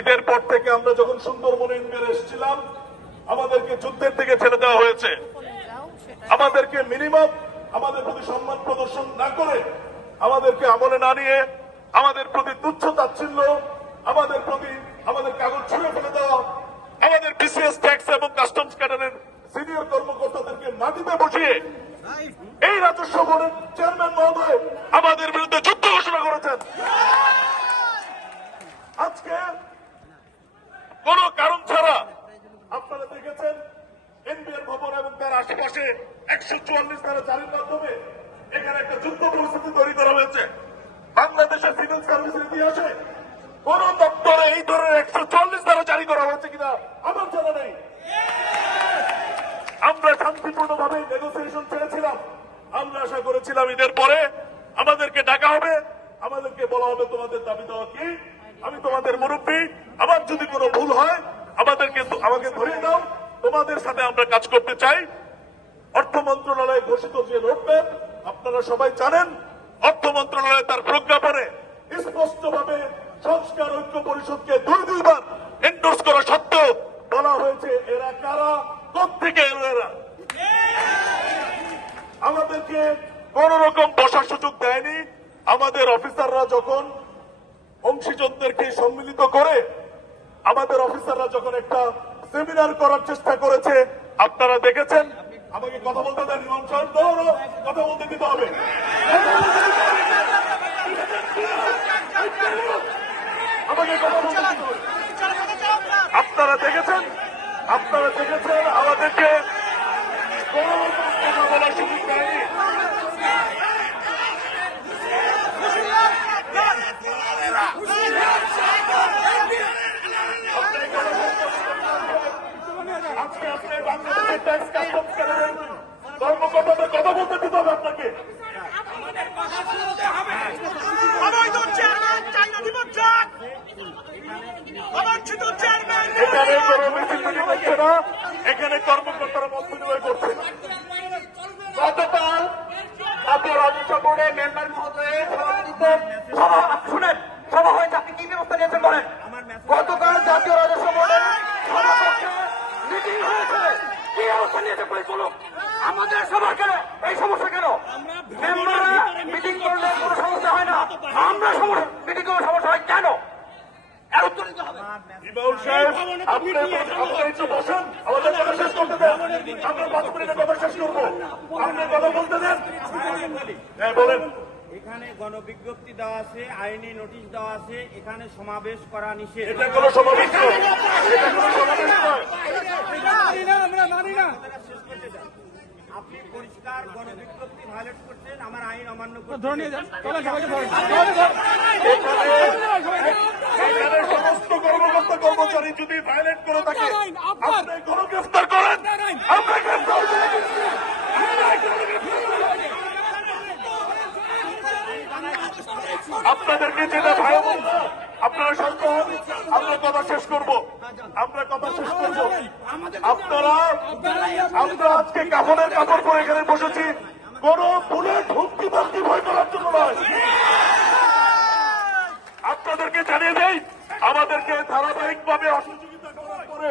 ঈদের পর থেকে আমরা যখন সুন্দরবনে ইন্ডিয়ার এসেছিলাম, আমাদেরকে যুদ্ধের দিকে ঠেলে দেওয়া হয়েছে। আমাদেরকে মিনিমাম আমাদের প্রতি সম্মান প্রদর্শন না করে, আমাদেরকে আমলে না নিয়ে, আমাদের প্রতি তুচ্ছ তাচ্ছিল্য, আমাদের প্রতি আমাদের কাগজ ছুঁড়ে ফেলে দেওয়া, আমাদের বিসিএস ট্যাক্স এবং কাস্টমস ক্যাডারের সিনিয়র কর্মকর্তাদেরকে মাটিতে বসিয়ে এই রাজস্ব বোর্ডের চেয়ারম্যান মহোদয় আমাদের বিরুদ্ধে যুদ্ধ ঘোষণা করেছেন। আজকে কোন কারণ ছাড়া আপনারা দেখেছেন এনবিআর ভবন এবং তার আশেপাশে 144 ধারা জারির মাধ্যমে এখানে একটা যুদ্ধ পরিস্থিতি তৈরি করা হয়েছে। বাংলাদেশের সিভিল সার্ভিসের ইতিহাসে কোন দপ্তরে এই ধরনের 144 ধারা জারি করা হয়েছে কিনা আমার জানা নেই। আমরা শান্তিপূর্ণভাবে নেগোসিয়েশন ছেড়েছিলাম। আমরা আশা করেছিলাম ঈদের পরে আমাদেরকে ডাকা হবে, আমাদেরকে বলা হবে তোমাদের দাবি দেওয়া কি, আমি তোমাদের মুরব্বী, আমার যদি কোনো ভুল হয় আমাকে ধরিয়ে দাও, তোমাদের সাথে আমরা কাজ করতে চাই। অর্থ মন্ত্রণালয়ে ঘোষিত যে রোডম্যাপ আপনারা সবাই জানেন, অর্থ মন্ত্রণালয় তার প্রজ্ঞাপনে স্পষ্টভাবে সংস্কার ঐক্য পরিষদকে দুইবার এন্ডোর্স করা সত্ত্বেও বলা হয়েছে এরা কারা, কোত্থেকে এলো এরা। আমাদেরকে কোন রকম বসার সুযোগ দেয়নি। আমাদের অফিসাররা যখন অংশীজনদেরকে সম্মিলিত করে আমাদের অফিসাররা যখন একটা সেমিনার করার চেষ্টা করেছে, আপনারা দেখেছেন। আমাকে কথা বলতে দেন, ইমাম সাহেব কথা বলতে দিতে হবে। আমাকে কথা বলতে দিতে হবে। আপনারা দেখেছেন আমাদেরকে কোনো কথা বলার সুযোগ দেয়নি। আজকে আপনি বাংলাদেশের ট্যাক্স কাস্টমস ক্যাডারের কর্মকর্তাদের কথা বলতে দিতে হবে আপনাকে। এখানে কোনো মিছিল মিটিং হচ্ছে না, এখানে কর্মকর্তারা মত বিনিময় করছে। গতকাল জাতীয় রাজস্ব বোর্ডের মেম্বার মহোদয়ের সভাপতিত্বে শুনেন সভা হয়েছে, আপনি কি ব্যবস্থা নিয়েছেন বলেন। গতকাল জাতীয় রাজস্ব বোর্ডের সভাপতিত্বে মিটিং হয়েছে, কি অবস্থা নিয়েছে পুলিশ বলুন। আমাদের সভা কেন এই সমস্যা কেন? মেম্বাররা মিটিং করলে কোনো সমস্যা হয় না, আমরা মিটিং করলে সমস্যা হয় কেন? এর উত্তর দিতে হবে। ইমাম সাহেব আপনি একটু বসেন, আমাদের কথা শেষ করতে দেন। আমরা 5 মিনিটে কথা শেষ করবো, আপনি কথা বলতে দেন। হ্যাঁ বলেন। এখানে গণবিজ্ঞপ্তি দেওয়া আছে, আইনি নোটিশ দেওয়া আছে, এখানে সমাবেশ করা নিষেধ। এটা কোনো সমাবেশ নয়, এটা কোনো সমাবেশ নয়। আপনি পরিষ্কার গণবিজ্ঞপ্তি ভায়োলেট করছেন, আমার আইন অমান্য করছেন। এখানে সমস্ত কর্মকর্তা কর্মচারী যদি ভায়োলেট করে থাকে আপনি গণগ্রেফতার করেন, আমরা গ্রেফতার করে দিচ্ছি। আপনাদেরকে যেটা ভয় বলবো, আপনারা শান্ত হন, আমরা কথা শেষ করবো। আমরা আজকে কাফনের কাপড় পরে এখানে বসেছি কোন বুলেট হুমকি ধমকি ভয় করার জন্য নয়। আপনাদেরকে জানিয়ে দেই, আমাদেরকে ধারাবাহিকভাবে অসহযোগিতা করার পরে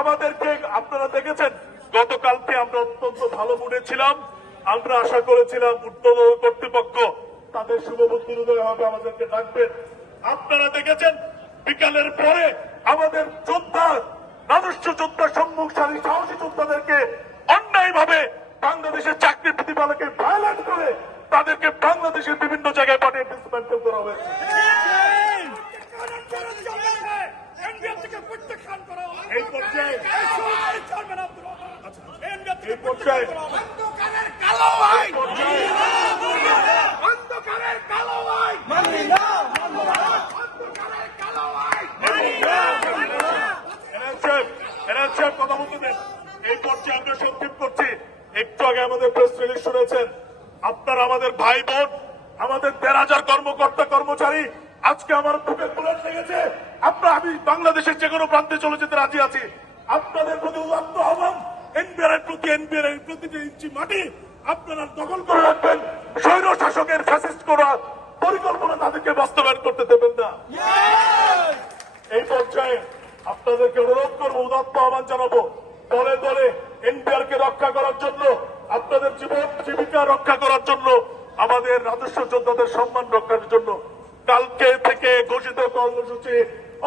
আমাদেরকে আপনারা দেখেছেন গতকালকে আমরা অত্যন্ত ভালো মুডে ছিলাম। আমরা আশা করেছিলাম ঊর্ধ্বতন কর্তৃপক্ষ তাদের শুভবুদ্ধি উদয় হবে, আমাদেরকে ডাকবেন। আপনারা দেখেছেন বিকালের পরে আমাদের যোদ্ধা, রাজস্ব যোদ্ধা, সম্মুখ সারি সাহসী যোদ্ধাদেরকে অন্যায়ভাবে বাংলাদেশের চাকরি প্রতিপালকে ভায়োলেট করে তাদেরকে বাংলাদেশের বিভিন্ন জায়গায় পাঠিয়ে ডিসমেন্টেল করা হয়েছে। এই পর্যায়ে কথা বলতে দেন। এই পর্যায়ে আমরা সংক্ষেপ করছি। একটু আগে আমাদের প্রেস রিলিজ শুনেছেন, আপনারা আমাদের ভাই বোন, আমাদের 13,000 কর্মকর্তা কর্মচারী আজকে আমার বুকে বুলেট লেগেছে। আমি বাংলাদেশের যে কোনো প্রান্তে চলে যেতে রাজি আছি। আপনাদের প্রতি উদাত্ত আহ্বান, এনবিআর এর প্রতি, এনবিআর এর প্রতিটি ইঞ্চি মাটি আপনারা দখল করে রাখবেন। স্বৈর শাসকের ফ্যাসিস্ট করার পরিকল্পনা তাদেরকে বাস্তবায়ন করতে দেবেন না। এই পর্যায়ে আপনাদেরকে অনুরোধ করবো, উদাত্ত আহ্বান জানাবো, দলে দলে এনপিআর কে রক্ষা করার জন্য, আপনাদের জীবন জীবিকা রক্ষা করার জন্য, আমাদের রাজস্ব যোদ্ধাদের সম্মান রক্ষার জন্য কালকে থেকে ঘোষিত কর্মসূচি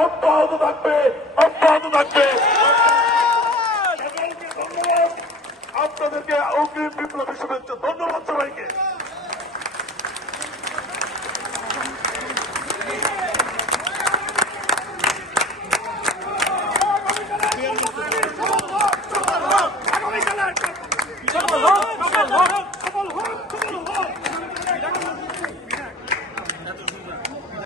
অব্যাহত থাকবে, অব্যাহত থাকবে। সকলকে ধন্যবাদ, আপনাদেরকে অগ্রিম বিপ্লবী শুভেচ্ছা। ধন্যবাদ সবাইকে।